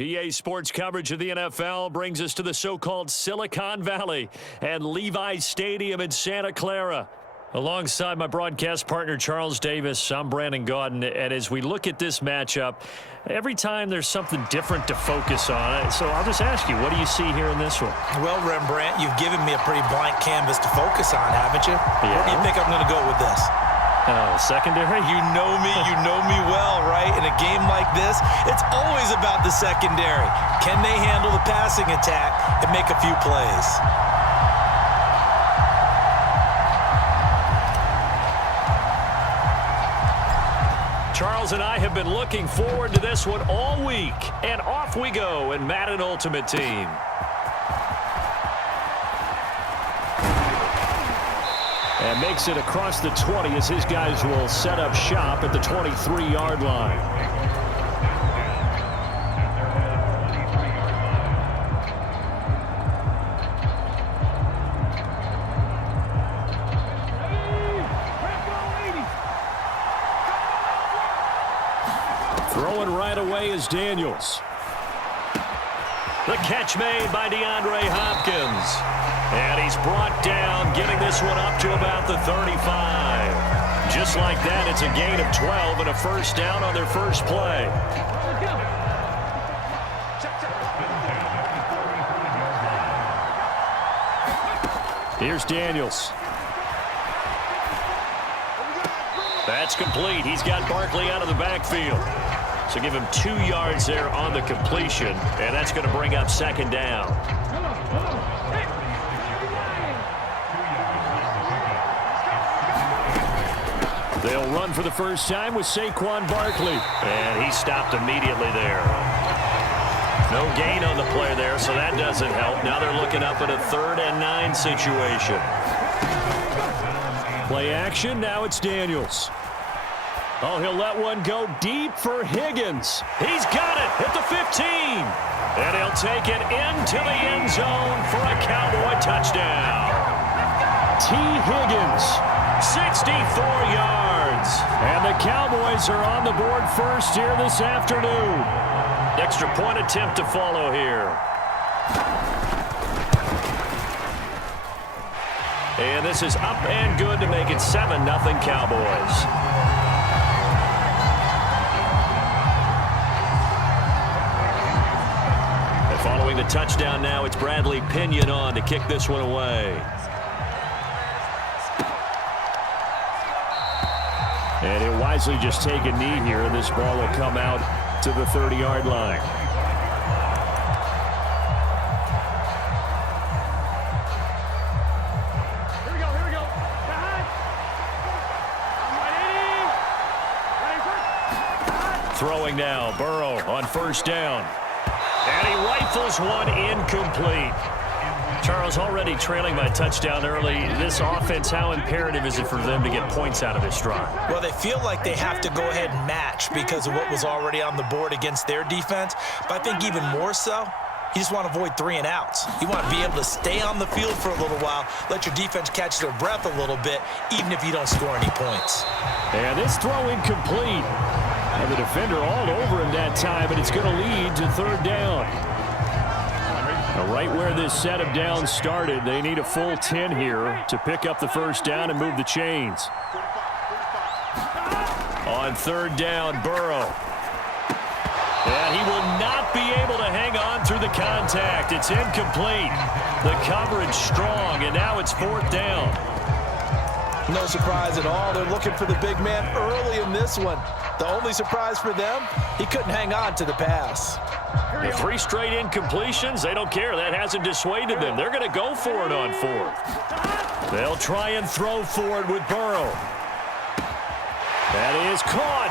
EA Sports coverage of the NFL brings us to the so-called Silicon Valley and Levi's Stadium in Santa Clara. Alongside my broadcast partner, Charles Davis, I'm Brandon Gaudin. And as we look at this matchup, every time there's something different to focus on. So I'll just ask you, what do you see here in this one? Well, Rembrandt, you've given me a pretty blank canvas to focus on, haven't you? Yeah. Where do you think I'm going to go with this? Secondary? You know me well, right? In a game like this, it's always about the secondary. Can they handle the passing attack and make a few plays? Charles and I have been looking forward to this one all week. And off we go in Madden Ultimate Team. And makes it across the 20 as his guys will set up shop at the 23-yard line. Throwing right away is Daniels. The catch made by DeAndre Hopkins. And he's brought down, getting this one up to about the 35. Just like that, it's a gain of 12 and a first down on their first play. Here's Daniels. That's complete. He's got Barkley out of the backfield. So give him 2 yards there on the completion, and that's going to bring up second down. They'll run for the first time with Saquon Barkley. And he stopped immediately there. No gain on the play there, so that doesn't help. Now they're looking up at a 3rd and 9 situation. Play action, now it's Daniels. Oh, he'll let one go deep for Higgins. He's got it at the 15. And he'll take it into the end zone for a Cowboy touchdown. T. Higgins, 64 yards. And the Cowboys are on the board first here this afternoon. Extra point attempt to follow here. And this is up and good to make it 7-0 Cowboys. Following the touchdown now, it's Bradley Pinion on to kick this one away. And he'll wisely just take a knee here, and this ball will come out to the 30-yard line. Here we go. Throwing now, Burrow on first down. And he rifles one incomplete. Charles, already trailing by touchdown early. This offense, how imperative is it for them to get points out of this drive? Well, they feel like they have to go ahead and match because of what was already on the board against their defense. But I think even more so, you just want to avoid 3 and outs. You want to be able to stay on the field for a little while, let your defense catch their breath a little bit, even if you don't score any points. And this throw incomplete. And the defender all over him that time, but it's going to lead to 3rd down. Now, right where this set of downs started, they need a full 10 here to pick up the first down and move the chains. On 3rd down, Burrow. And he will not be able to hang on through the contact. It's incomplete. The coverage strong, and now it's 4th down. No surprise at all. They're looking for the big man early in this one. The only surprise for them, he couldn't hang on to the pass. The 3 straight incompletions, they don't care. That hasn't dissuaded them. They're going to go for it on 4th. They'll try and throw for it with Burrow. That is caught.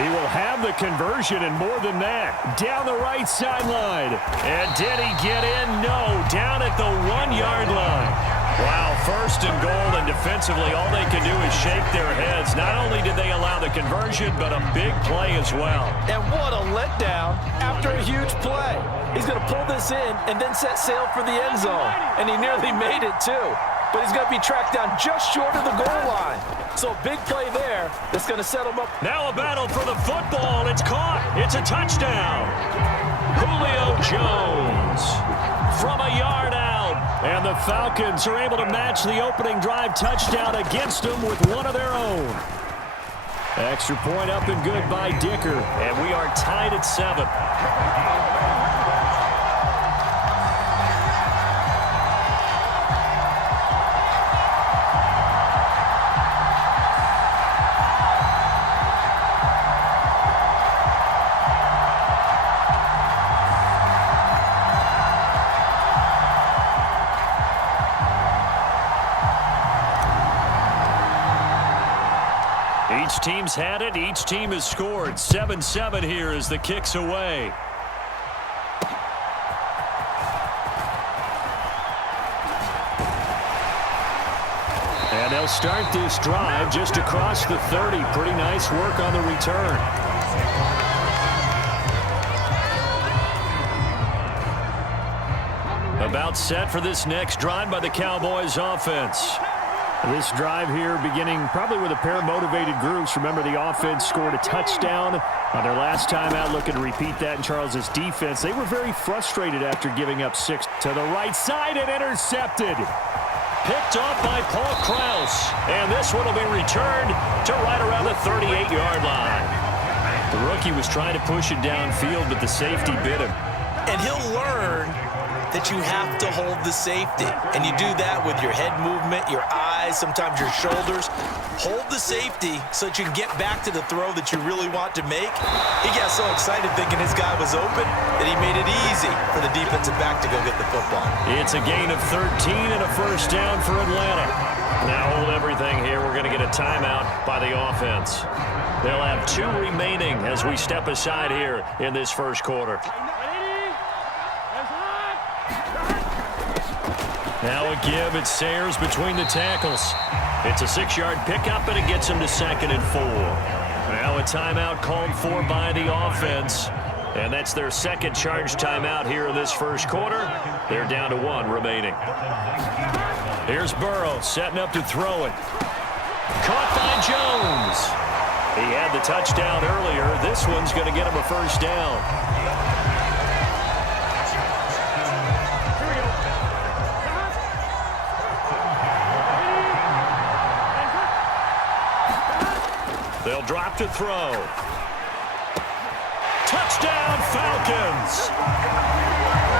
He will have the conversion and more than that. Down the right sideline. And did he get in? No. Down at the 1-yard line. Wow, 1st and goal, and defensively all they can do is shake their heads. Not only did they allow the conversion, but a big play as well. And what a letdown after a huge play. He's going to pull this in and then set sail for the end zone. And he nearly made it too. But he's going to be tracked down just short of the goal line. So a big play there that's going to set them up. Now a battle for the football. It's caught. It's a touchdown. Julio Jones from a yard out. And the Falcons are able to match the opening drive touchdown against them with one of their own. Extra point up and good by Dicker. And we are tied at 7. Each team's had it. Each team has scored. 7-7 here as the kick's away. And they'll start this drive just across the 30. Pretty nice work on the return. About set for this next drive by the Cowboys offense. This drive here beginning probably with a pair of motivated groups. Remember, the offense scored a touchdown on their last time out, looking to repeat that in Charles's defense. They were very frustrated after giving up 6 to the right side and intercepted. Picked off by Paul Krause. And this one will be returned to right around the 38-yard line. The rookie was trying to push it downfield, but the safety bit him. And he'll learn that you have to hold the safety. And you do that with your head movement, your eyes, sometimes your shoulders. Hold the safety so that you can get back to the throw that you really want to make. He got so excited thinking his guy was open that he made it easy for the defensive back to go get the football. It's a gain of 13 and a first down for Atlanta. Now hold everything here. We're going to get a timeout by the offense. They'll have 2 remaining as we step aside here in this first quarter. Now a give. It's Sayers between the tackles. It's a 6-yard pickup, and it gets him to 2nd and 4. Now a timeout called for by the offense. And that's their second charge timeout here in this first quarter. They're down to 1 remaining. Here's Burrow setting up to throw it. Caught by Jones. He had the touchdown earlier. This one's going to get him a first down. They'll drop to throw. Touchdown, Falcons.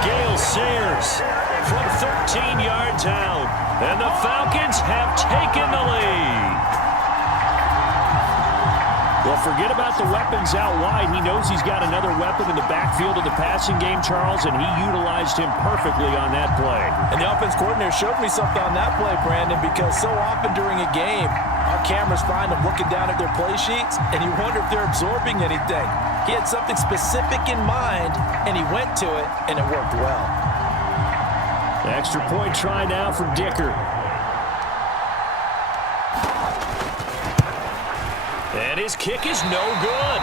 Gale Sayers from 13 yards out. And the Falcons have taken the lead. Well, forget about the weapons out wide. He knows he's got another weapon in the backfield of the passing game, Charles, and he utilized him perfectly on that play. And the offense coordinator showed me something on that play, Brandon, because so often during a game, our cameras find them looking down at their play sheets, and you wonder if they're absorbing anything. He had something specific in mind, and he went to it, and it worked well. Extra point try now for Dicker. And his kick is no good.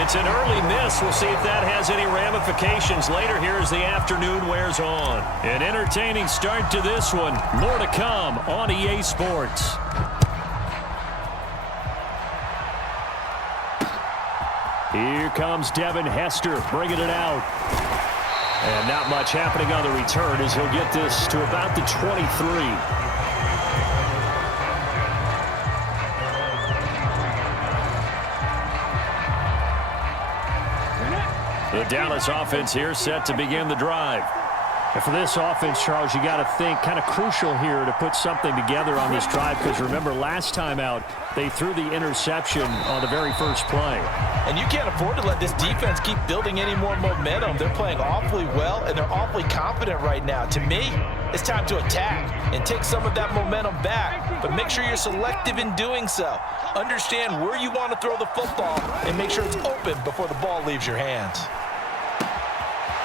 It's an early miss. We'll see if that has any ramifications later here as the afternoon wears on. An entertaining start to this one. More to come on EA Sports. Here comes Devin Hester bringing it out. And not much happening on the return as he'll get this to about the 23. The Dallas offense here set to begin the drive. And for this offense, Charles, you got to think kind of crucial here to put something together on this drive because remember last time out they threw the interception on the very first play. And you can't afford to let this defense keep building any more momentum. They're playing awfully well, and they're awfully confident right now. To me, it's time to attack and take some of that momentum back, but make sure you're selective in doing so. Understand where you want to throw the football and make sure it's open before the ball leaves your hands.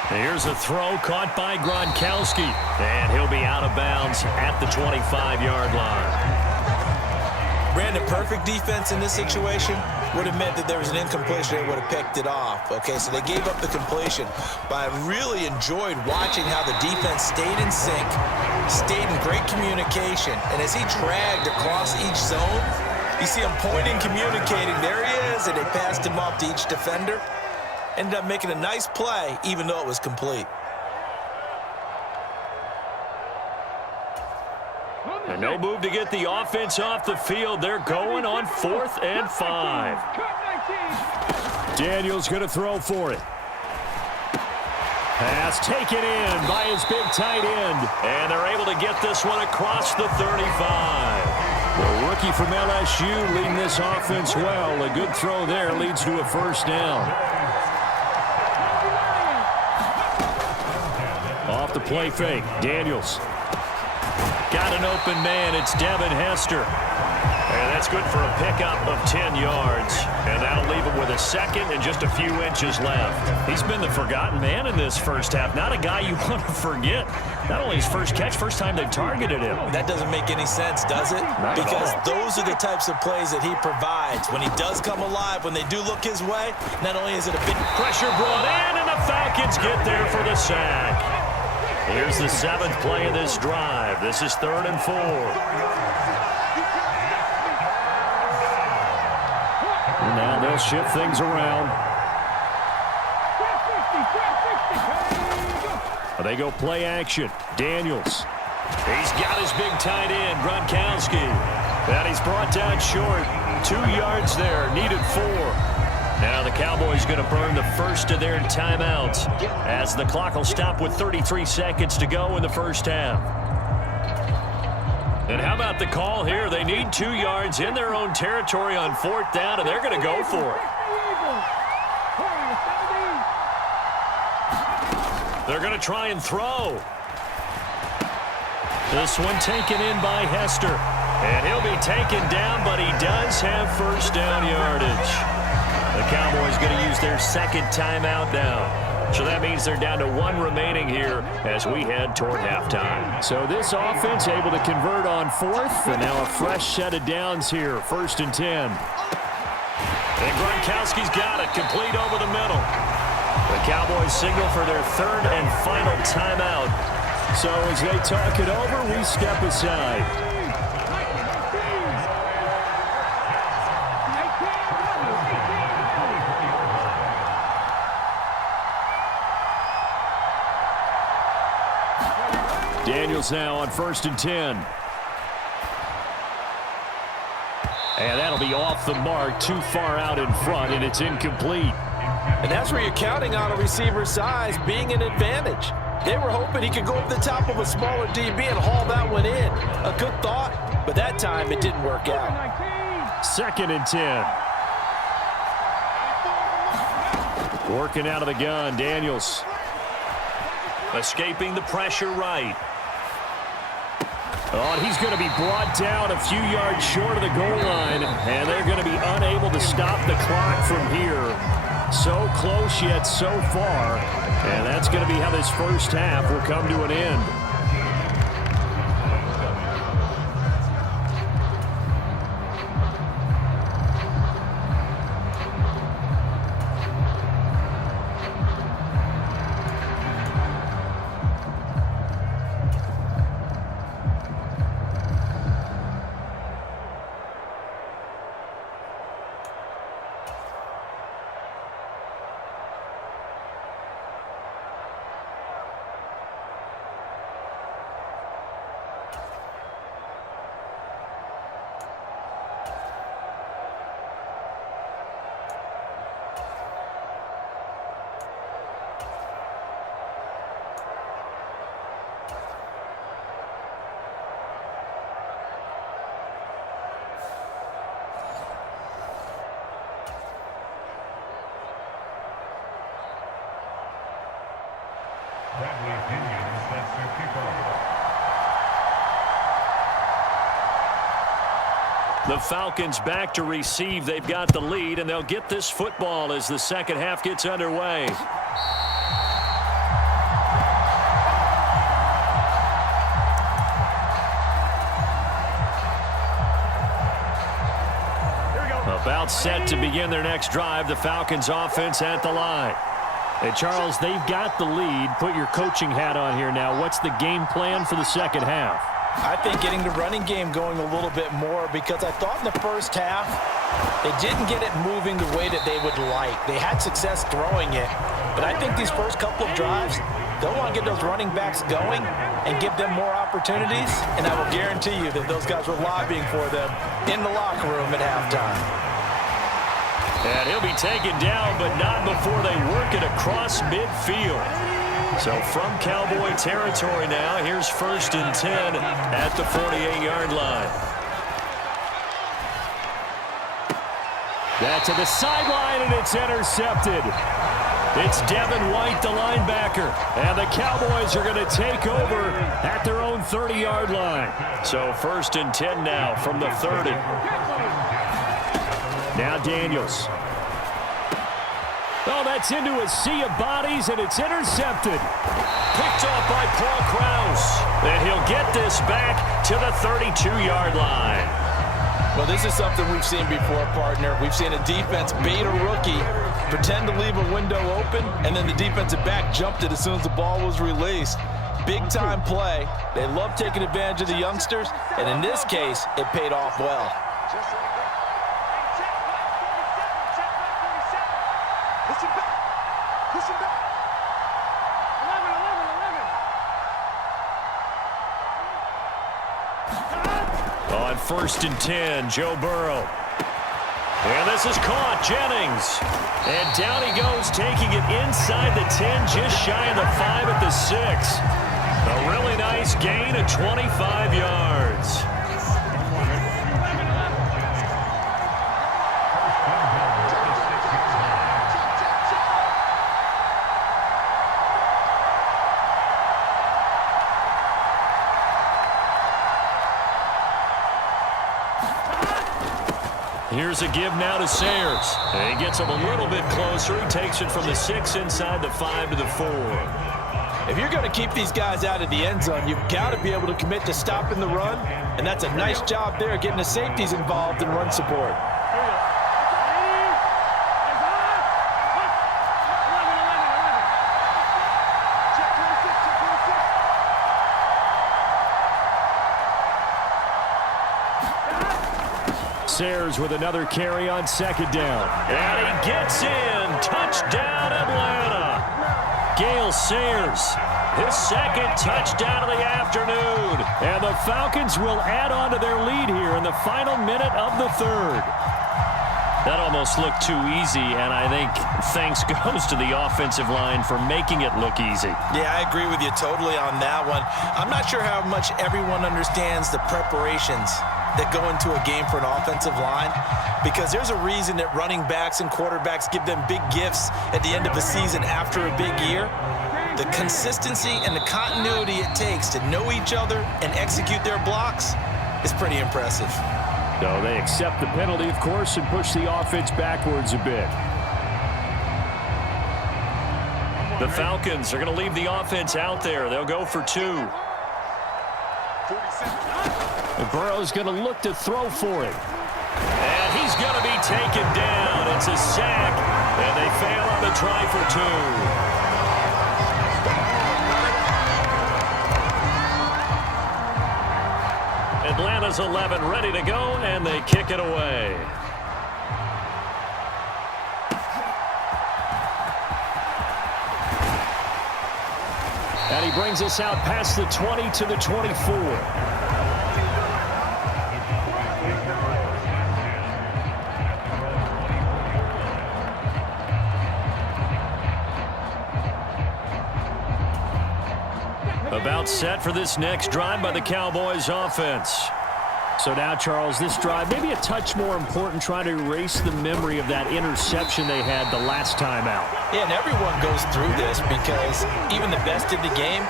Here's a throw caught by Gronkowski, and he'll be out of bounds at the 25-yard line. Brandon, perfect defense in this situation would have meant that there was an incompletion. They would have picked it off. Okay, so they gave up the completion. But I really enjoyed watching how the defense stayed in sync, stayed in great communication. And as he dragged across each zone, You see him pointing, communicating. There he is, and they passed him off to each defender. Ended up making a nice play, even though it was complete. And no move to get the offense off the field. They're going on 4th and 5. Daniels going to throw for it. Pass taken in by his big tight end. And they're able to get this one across the 35. The rookie from LSU leading this offense well. A good throw there leads to a first down. Off the play fake, Daniels. Got an open man. It's Devin Hester. And that's good for a pickup of 10 yards. And that'll leave him with a second and just a few inches left. He's been the forgotten man in this first half. Not a guy you want to forget. Not only his first catch, first time they targeted him. That doesn't make any sense, does it? Because those are the types of plays that he provides. When he does come alive, when they do look his way, not only is it a big pressure brought in, and the Falcons get there for the sack. Here's the 7th play of this drive. This is 3rd and 4. And now they'll shift things around. They go play action. Daniels. He's got his big tight end, Gronkowski. And he's brought down short. 2 yards there, needed 4. Now the Cowboys going to burn the first of their timeouts as the clock will stop with 33 seconds to go in the first half. And how about the call here? They need 2 yards in their own territory on 4th down, and they're going to go for it. They're going to try and throw. This one taken in by Hester. And he'll be taken down, but he does have first down yardage. The Cowboys going to use their second timeout now. So that means they're down to 1 remaining here as we head toward halftime. So this offense able to convert on 4th, and now a fresh set of downs here, 1st and 10. And Gronkowski's got it, complete over the middle. The Cowboys signal for their 3rd and final timeout. So as they talk it over, we step aside. Daniels now on 1st and 10. And that'll be off the mark, too far out in front, and it's incomplete. And that's where you're counting on a receiver's size being an advantage. They were hoping he could go over the top of a smaller DB and haul that one in. A good thought, but that time it didn't work out. 2nd and 10. Working out of the gun, Daniels. Escaping the pressure right. Oh, and he's going to be brought down a few yards short of the goal line, and they're going to be unable to stop the clock from here. So close yet so far, and that's going to be how this first half will come to an end. The Falcons back to receive. They've got the lead, and they'll get this football as the second half gets underway. About set to begin their next drive. The Falcons offense at the line. Hey, Charles, they've got the lead. Put your coaching hat on here now. What's the game plan for the second half? I think getting the running game going a little bit more, because I thought in the first half they didn't get it moving the way that they would like. They had success throwing it, but I think these first couple of drives, they'll want to get those running backs going and give them more opportunities, and I will guarantee you that those guys were lobbying for them in the locker room at halftime. And he'll be taken down, but not before they work it across midfield. So from Cowboy territory now, here's 1st and 10 at the 48-yard line. That to the sideline, and it's intercepted. It's Devin White, the linebacker, and the Cowboys are going to take over at their own 30-yard line. So 1st and 10 now from the 30. Now Daniels. Oh, that's into a sea of bodies, and it's intercepted. Picked off by Paul Krause. And he'll get this back to the 32-yard line. Well, this is something we've seen before, partner. We've seen a defense bait a rookie, pretend to leave a window open, and then the defensive back jumped it as soon as the ball was released. Big-time play. They love taking advantage of the youngsters, and in this case, it paid off well. On 1st and 10, Joe Burrow. And this is caught, Jennings. And down he goes, taking it inside the 10, just shy of the 5 at the 6. A really nice gain of 25 yards. Here's a give now to Sayers. And he gets him a little bit closer. He takes it from the 6 inside the 5 to the 4. If you're going to keep these guys out of the end zone, you've got to be able to commit to stopping the run, and that's a nice job there, getting the safeties involved in run support. Sayers with another carry on 2nd down. And he gets in. Touchdown, Atlanta. Gale Sayers, his 2nd touchdown of the afternoon. And the Falcons will add on to their lead here in the final minute of the 3rd. That almost looked too easy, and I think thanks goes to the offensive line for making it look easy. Yeah, I agree with you totally on that one. I'm not sure how much everyone understands the preparations that go into a game for an offensive line, because there's a reason that running backs and quarterbacks give them big gifts at the end of the season after a big year. The consistency and the continuity it takes to know each other and execute their blocks is pretty impressive. So they accept the penalty, of course, and push the offense backwards a bit. The Falcons are going to leave the offense out there. They'll go for 2. And Burrow's going to look to throw for it. And he's going to be taken down. It's a sack, and they fail on the try for 2. Atlanta's 11 ready to go, and they kick it away. And he brings us out past the 20 to the 24. About set for this next drive by the Cowboys offense. So now, Charles, this drive maybe a touch more important, trying to erase the memory of that interception they had the last time out. Yeah, and everyone goes through this, because even the best in the game,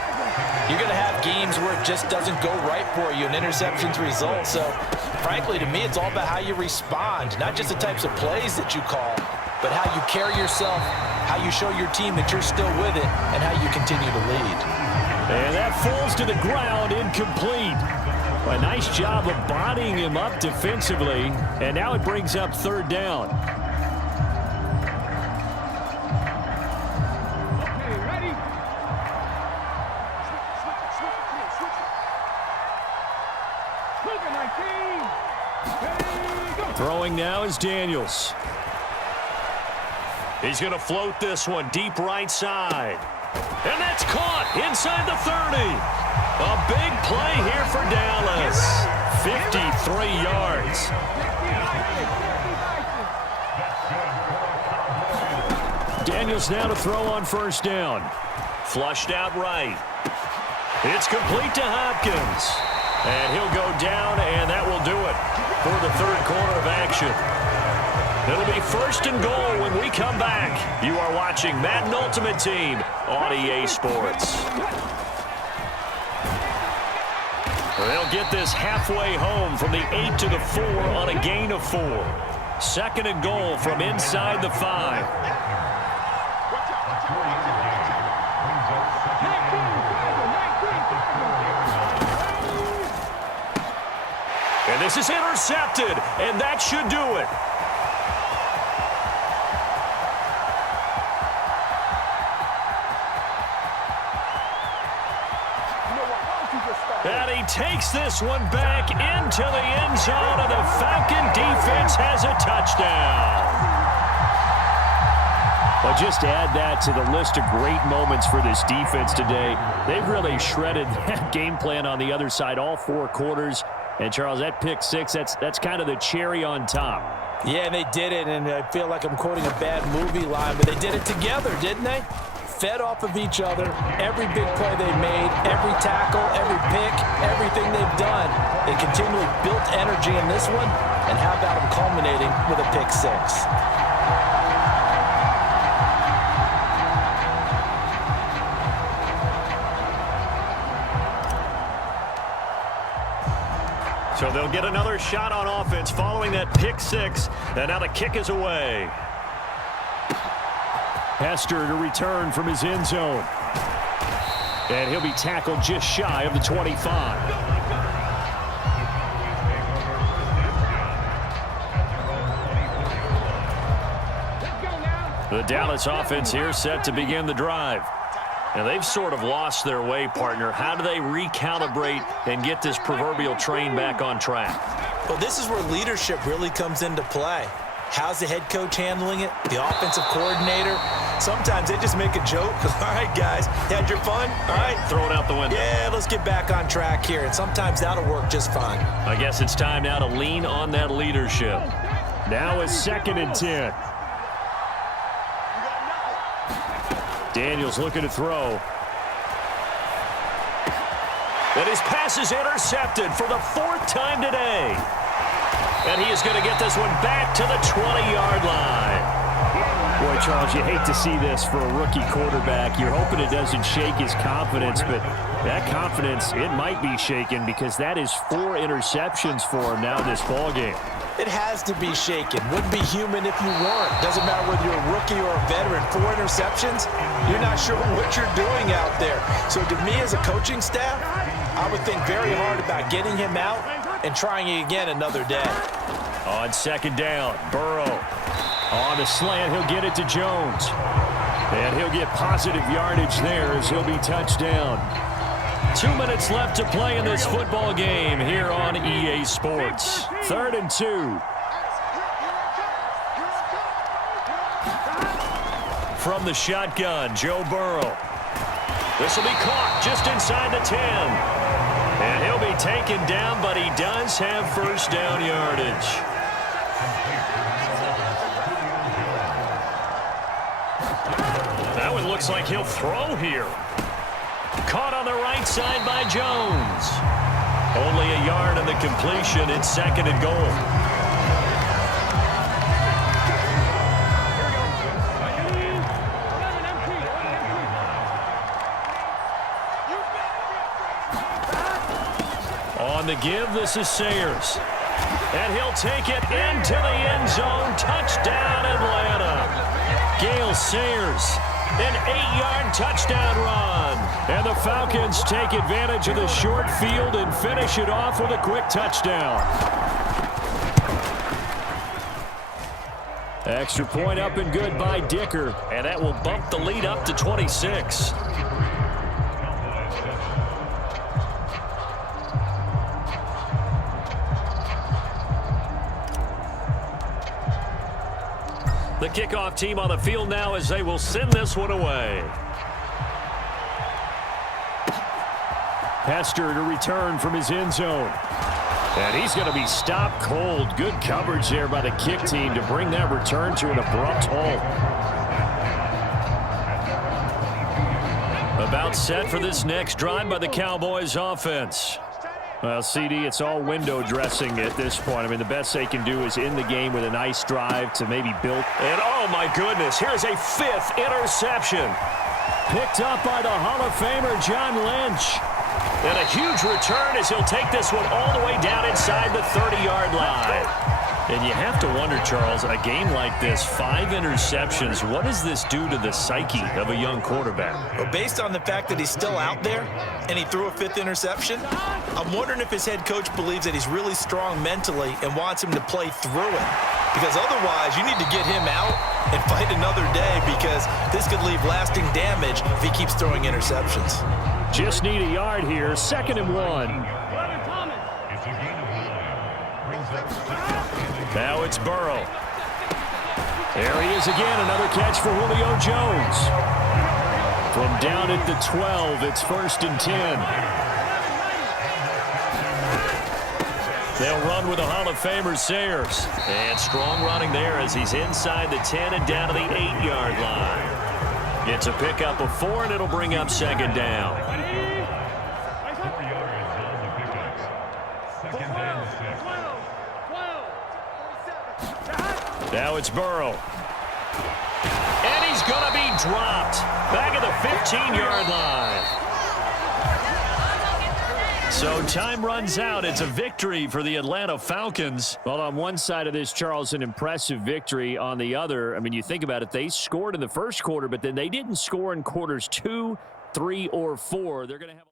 you're going to have games where it just doesn't go right for you and interceptions result. So, frankly, to me, it's all about how you respond, not just the types of plays that you call, but how you carry yourself, how you show your team that you're still with it, and how you continue to lead. And that falls to the ground, incomplete. A nice job of bodying him up defensively, and now it brings up 3rd down. throwing now is Daniels. He's going to float this one deep right side. And that's caught inside the 30. A big play here for Dallas. 53 yards. Daniels now to throw on first down. Flushed out right. It's complete to Hopkins. And he'll go down, and that will do it for the third quarter of action. It'll be first and goal when we come back. You are watching Madden Ultimate Team on EA Sports. They'll get this halfway home from the 8 to the 4 on a gain of 4. Second and goal from inside the 5. And this is intercepted, and that should do it. And he takes this one back into the end zone, and the Falcon defense has a touchdown. Well, just add that to the list of great moments for this defense today. They've really shredded that game plan on the other side all 4 quarters. And, Charles, that pick 6, that's kind of the cherry on top. Yeah, and they did it, and I feel like I'm quoting a bad movie line, but they did it together, didn't they? Fed off of each other, every big play they made, every tackle, every pick, everything they've done. They continually built energy in this one, and how about them culminating with a pick 6? So they'll get another shot on offense following that pick 6, and now the kick is away. Hester to return from his end zone. And he'll be tackled just shy of the 25. The Dallas offense here set to begin the drive. And they've sort of lost their way, partner. How do they recalibrate and get this proverbial train back on track? Well, this is where leadership really comes into play. How's the head coach handling it? The offensive coordinator? Sometimes they just make a joke. All right, guys, you had your fun? All right. Throw it out the window. Yeah, let's get back on track here. And sometimes that'll work just fine. I guess it's time now to lean on that leadership. Now it's 2nd and 10. Daniels looking to throw. And his pass is intercepted for the 4th time today. And he is going to get this one back to the 20-yard line. Boy, Charles, you hate to see this for a rookie quarterback. You're hoping it doesn't shake his confidence, but that confidence, it might be shaken because that is 4 interceptions for him now this ballgame. It has to be shaken. Wouldn't be human if you weren't. Doesn't matter whether you're a rookie or a veteran. 4 interceptions, you're not sure what you're doing out there. So to me as a coaching staff, I would think very hard about getting him out and trying it again another day. On 2nd down, Burrow. On the slant, he'll get it to Jones. And he'll get positive yardage there as he'll be touched down. 2 minutes left to play in this football game here on EA Sports. 3rd and 2. From the shotgun, Joe Burrow. This will be caught just inside the 10. And he'll be taken down, but he does have first down yardage. That one looks like he'll throw here. Caught on the right side by Jones. Only a yard on the completion. It's 2nd and goal. On the give, this is Sayers. And he'll take it into the end zone. Touchdown, Atlanta. Gale Sayers. An 8-yard touchdown run. And the Falcons take advantage of the short field and finish it off with a quick touchdown. Extra point up and good by Dicker. And that will bump the lead up to 26. The kickoff team on the field now as they will send this one away. Hester to return from his end zone. And he's going to be stopped cold. Good coverage there by the kick team to bring that return to an abrupt halt. About set for this next drive by the Cowboys offense. Well, CD, it's all window dressing at this point. I mean, the best they can do is end the game with a nice drive to maybe build. And, oh, my goodness, here's a 5th interception. Picked up by the Hall of Famer, John Lynch. And a huge return as he'll take this one all the way down inside the 30-yard line. And you have to wonder, Charles, a game like this, 5 interceptions, what does this do to the psyche of a young quarterback? Well, based on the fact that he's still out there and he threw a 5th interception, I'm wondering if his head coach believes that he's really strong mentally and wants him to play through it. Because otherwise, you need to get him out and fight another day, because this could leave lasting damage if he keeps throwing interceptions. Just need a yard here, 2nd and 1. Now it's Burrow. There he is again, another catch for Julio Jones. From down at the 12, it's 1st and 10. They'll run with the Hall of Famer Sayers. And strong running there as he's inside the 10 and down to the 8-yard line. It's a pickup of 4, and it'll bring up 2nd down. Now it's Burrow. And he's going to be dropped. Back at the 15-yard line. So time runs out. It's a victory for the Atlanta Falcons. Well, on one side of this, Charles, an impressive victory. On the other, I mean, you think about it, they scored in the first quarter, but then they didn't score in quarters 2, 3, or 4. They're going to have